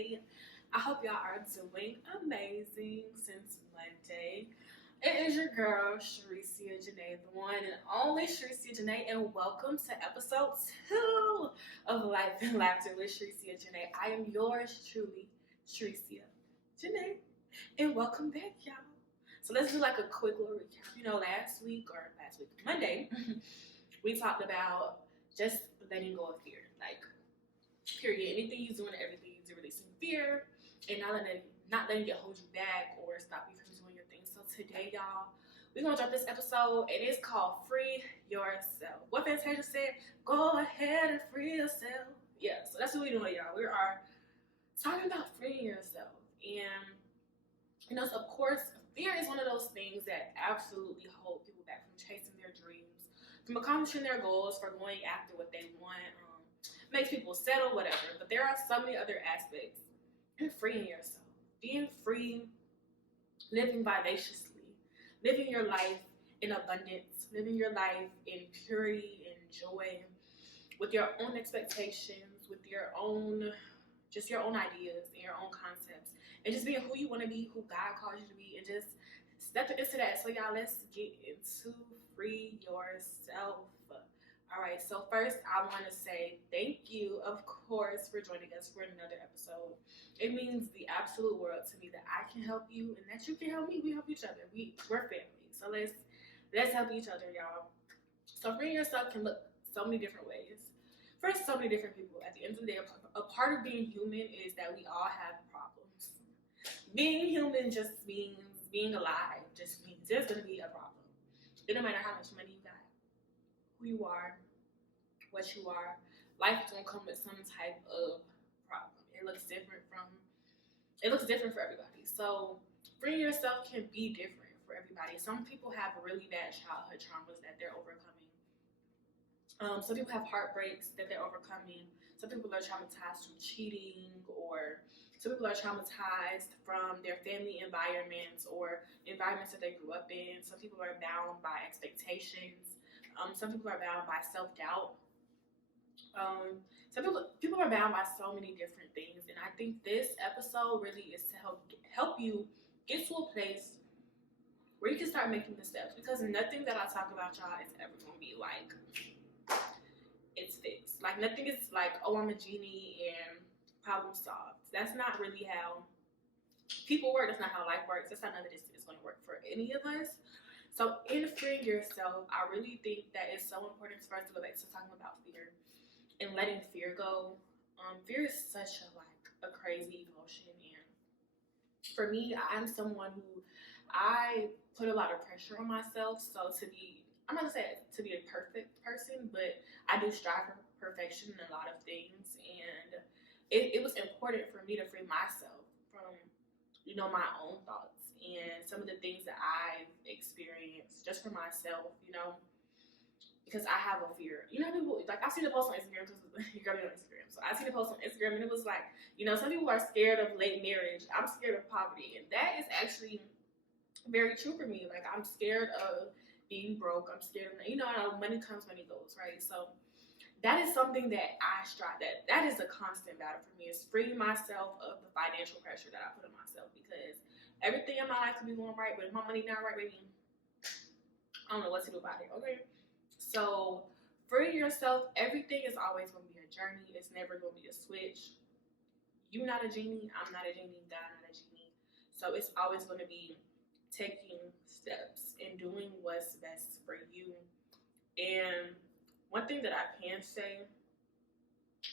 Janee. I hope y'all are doing amazing since Monday. It is your girl, Sharisia Janee, the one and only Sharisia Janee, and welcome to episode 2 of Life and Laughter with Sharisia Janee. I am yours truly, Sharisia Janee, and welcome back, y'all. So let's do like a quick little recap. Last week, Monday, we talked about just letting go of fear. Like, period. Anything you're doing, everything you're releasing fear and not letting it hold you back or stop you from doing your thing. So today, y'all, we're gonna drop this episode and it's called Free Yourself. What Fantasia said, go ahead and free yourself. Yeah, so that's what we're doing, y'all. We are talking about freeing yourself. And of course, fear is one of those things that absolutely hold people back from chasing their dreams, from accomplishing their goals, for going after what they want. Makes people settle, whatever. But there are so many other aspects in freeing yourself. Being free, living vivaciously, living your life in abundance, living your life in purity and joy, with your own expectations, with your own ideas and your own concepts, and just being who you want to be, who God calls you to be, and just stepping into that. So y'all, let's get into free yourself. All right, so first I want to say thank you, of course, for joining us for another episode. It means the absolute world to me that I can help you and that you can help me. We help each other. We're family. So let's help each other, y'all. So freeing yourself can look so many different ways for so many different people. At the end of the day, a part of being human is that we all have problems. Being human just means being alive. Just means there's gonna be a problem. It don't matter how much money you got, who you are, what you are. Life is gonna come with some type of problem. It looks different for everybody. So freeing yourself can be different for everybody. Some people have really bad childhood traumas that they're overcoming. Some people have heartbreaks that they're overcoming. Some people are traumatized from cheating, or some people are traumatized from their family environments or environments that they grew up in. Some people are bound by expectations. Some people are bound by self-doubt. Some people are bound by so many different things, and I think this episode really is to help you get to a place where you can start making the steps. Because nothing that I talk about, y'all, is ever gonna be like it's fixed. Like, nothing is like, oh, I'm a genie and problem solved. That's not really how people work. That's not how life works. That's how none of this is gonna work for any of us. So in freeing yourself, I really think that it's so important for us to go back to talking about fear and letting fear go. Fear is such a crazy emotion, and for me, I'm someone who I put a lot of pressure on myself. So I'm not gonna say to be a perfect person, but I do strive for perfection in a lot of things, and it was important for me to free myself from my own thoughts and some of the things that I've experienced just for myself, because I have a fear. People, like, I've seen a post on Instagram, because you got me on Instagram. So I seen a post on Instagram, and it was like, some people are scared of late marriage. I'm scared of poverty. And that is actually very true for me. Like, I'm scared of being broke. I'm scared of, money comes, money goes, right? So that is something that I strive, that is a constant battle for me, is freeing myself of the financial pressure that I put on myself, because everything in my life could be going right, but if my money not right, baby, I don't know what to do about it, okay? So free yourself. Everything is always going to be a journey. It's never going to be a switch. You're not a genie. I'm not a genie. God not a genie. So it's always going to be taking steps and doing what's best for you. And one thing that I can say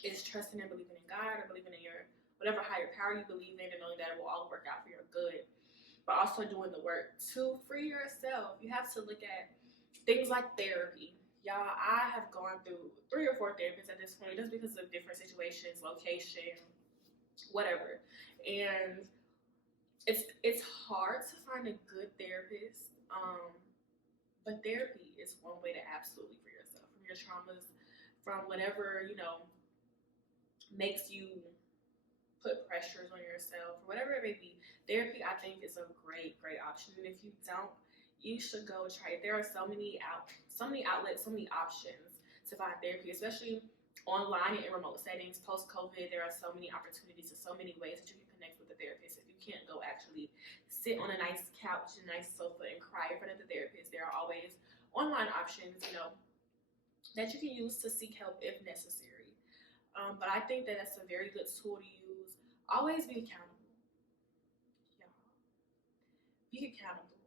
is trusting and believing in God, or believing in your whatever higher power you believe in, and knowing that it will all work out for your good. But also doing the work to free yourself. You have to look at things like therapy. Y'all, I have gone through 3 or 4 therapists at this point, just because of different situations, location, whatever. And it's hard to find a good therapist. But therapy is one way to absolutely free yourself from your traumas, from whatever, makes you put pressures on yourself, or whatever it may be. Therapy, I think, is a great, great option. And if you don't, you should go try it. There are so many outlets, so many options to find therapy, especially online and in remote settings, post-COVID, there are so many opportunities and so many ways that you can connect with a therapist. If you can't go actually sit on a nice couch, a nice sofa, and cry in front of the therapist, there are always online options, that you can use to seek help if necessary. But I think that that's a very good tool to use. Always be accountable, y'all. Be accountable.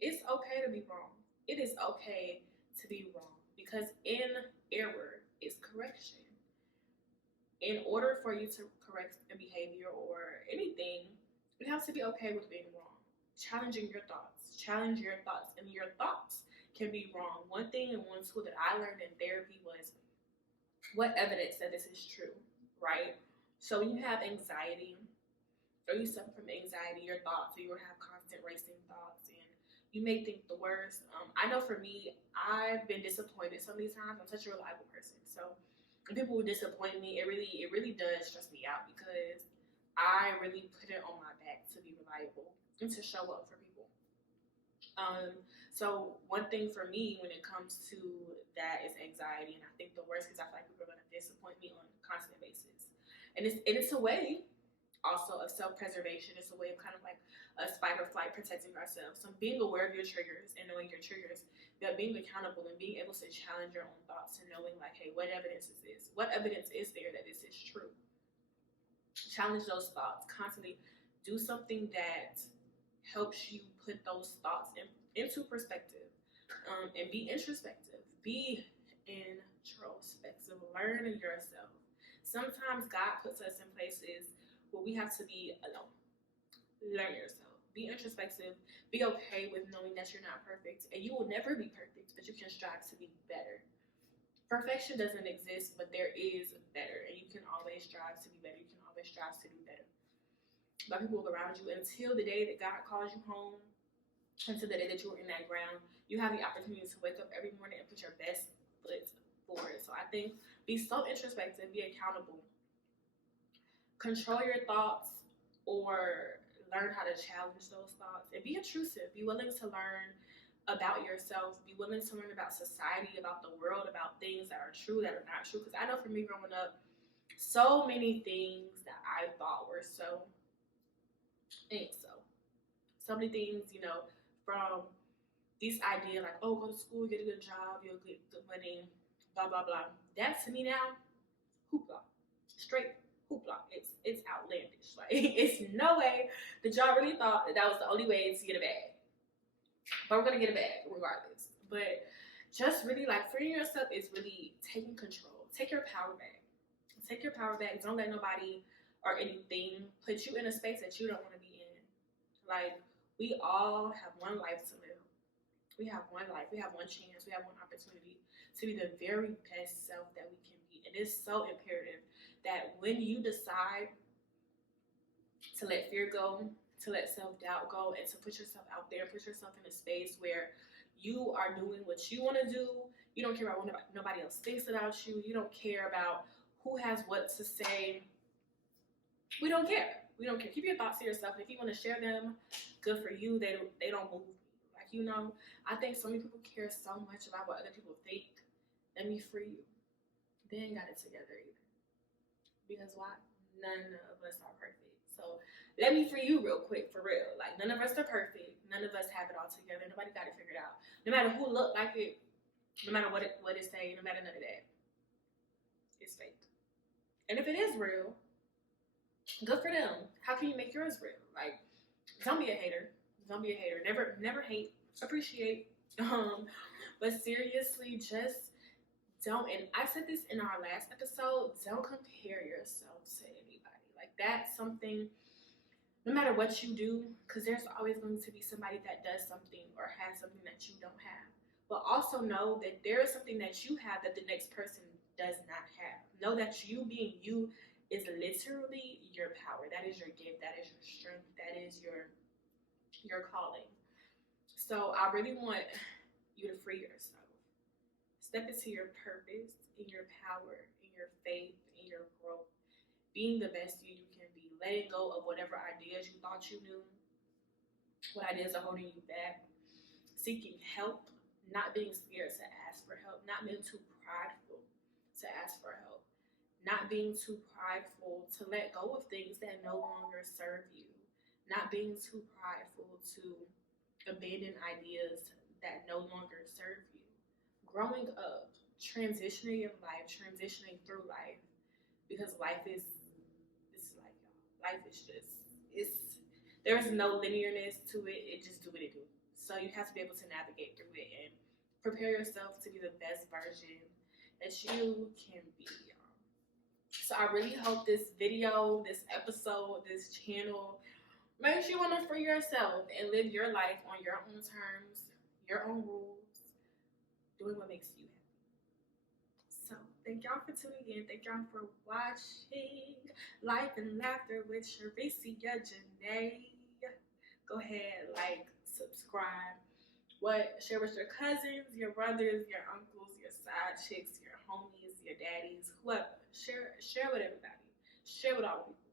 It's okay to be wrong. It is okay to be wrong because in error is correction. In order for you to correct a behavior or anything, you have to be okay with being wrong. Challenging your thoughts. Challenge your thoughts. And your thoughts can be wrong. One thing and one tool that I learned in therapy was what evidence that this is true, right? So when you have anxiety or you suffer from anxiety, your thoughts, or you will have constant racing thoughts and you may think the worst. I know for me, I've been disappointed so many times. I'm such a reliable person. So when people would disappoint me, it really does stress me out because I really put it on my back to be reliable and to show up for people. So one thing for me when it comes to that is anxiety, and I think the worst is I feel like people are going to disappoint me on a constant basis, and it's a way also of self-preservation. It's a way of kind of like a fight or flight, protecting ourselves. So being aware of your triggers and knowing your triggers, but being accountable and being able to challenge your own thoughts and knowing like, hey, what evidence is this? What evidence is there that this is true? Challenge those thoughts constantly. Do something that helps you put those thoughts into perspective, and be introspective. Be introspective. Learn yourself. Sometimes God puts us in places where we have to be alone. Learn yourself. Be introspective. Be okay with knowing that you're not perfect. And you will never be perfect, but you can strive to be better. Perfection doesn't exist, but there is better. And you can always strive to be better. You can always strive to do better. By people around you until the day that God calls you home, until the day that you are in that ground, you have the opportunity to wake up every morning and put your best foot forward. So I think be so introspective, be accountable, control your thoughts or learn how to challenge those thoughts and be intrusive. Be willing to learn about yourself. Be willing to learn about society, about the world, about things that are true, that are not true. Because I know for me growing up, so many things that I thought were so ain't so. So many things, from this idea like, oh, go to school, get a good job, you'll get good money, blah, blah, blah. That to me now, hoopla. Straight hoopla. It's outlandish. Like, it's no way that y'all really thought that was the only way to get a bag. But we're going to get a bag regardless. But just really like freeing yourself is really taking control. Take your power back. Take your power back. Don't let nobody or anything put you in a space that you don't want to be in. Like, we all have one life to live. We have one life. We have one chance. We have one opportunity to be the very best self that we can be. And it's so imperative that when you decide to let fear go, to let self-doubt go, and to put yourself out there, put yourself in a space where you are doing what you want to do. You don't care about what nobody else thinks about you. You don't care about who has what to say. We don't care. We don't care. Keep your thoughts to yourself. And if you want to share them, good for you. They don't move me. Like, I think so many people care so much about what other people think. Let me free you. They ain't got it together either. Because why? None of us are perfect. So let me free you real quick, for real. Like, none of us are perfect. None of us have it all together. Nobody got it figured out. No matter who look like it, no matter what it say, no matter none of that. It's fake. And if it is real, good for them. How can you make yours real? Like, don't be a hater. Don't be a hater. Never hate. Appreciate. But seriously, just don't. And I said this in our last episode. Don't compare yourself to anybody. Like, that's something. No matter what you do, because there's always going to be somebody that does something or has something that you don't have. But also know that there is something that you have that the next person does not have. Know that you being you is literally your power. That is your gift. That is your strength. That is your calling. So I really want you to free yourself. Step into your purpose, in your power, in your faith, in your growth. Being the best you can be. Letting go of whatever ideas you thought you knew. What ideas are holding you back. Seeking help. Not being scared to ask for help. Not being too prideful to ask for help. not being too prideful to let go of things that no longer serve you, not being too prideful to abandon ideas that no longer serve you. Growing up, transitioning in life, transitioning through life, because life is, it's like, life is just, it's, there's no linearness to it. It just do what it do. So you have to be able to navigate through it and prepare yourself to be the best version that you can be. So I really hope this video, this episode, this channel makes you want to free yourself and live your life on your own terms, your own rules, doing what makes you happy. So thank y'all for tuning in. Thank y'all for watching Life and Laughter with Sharisia Janee. Go ahead, like, subscribe. Share with your cousins, your brothers, your uncles, your side chicks, your homies, your daddies, whoever. Share with everybody. Share with all people.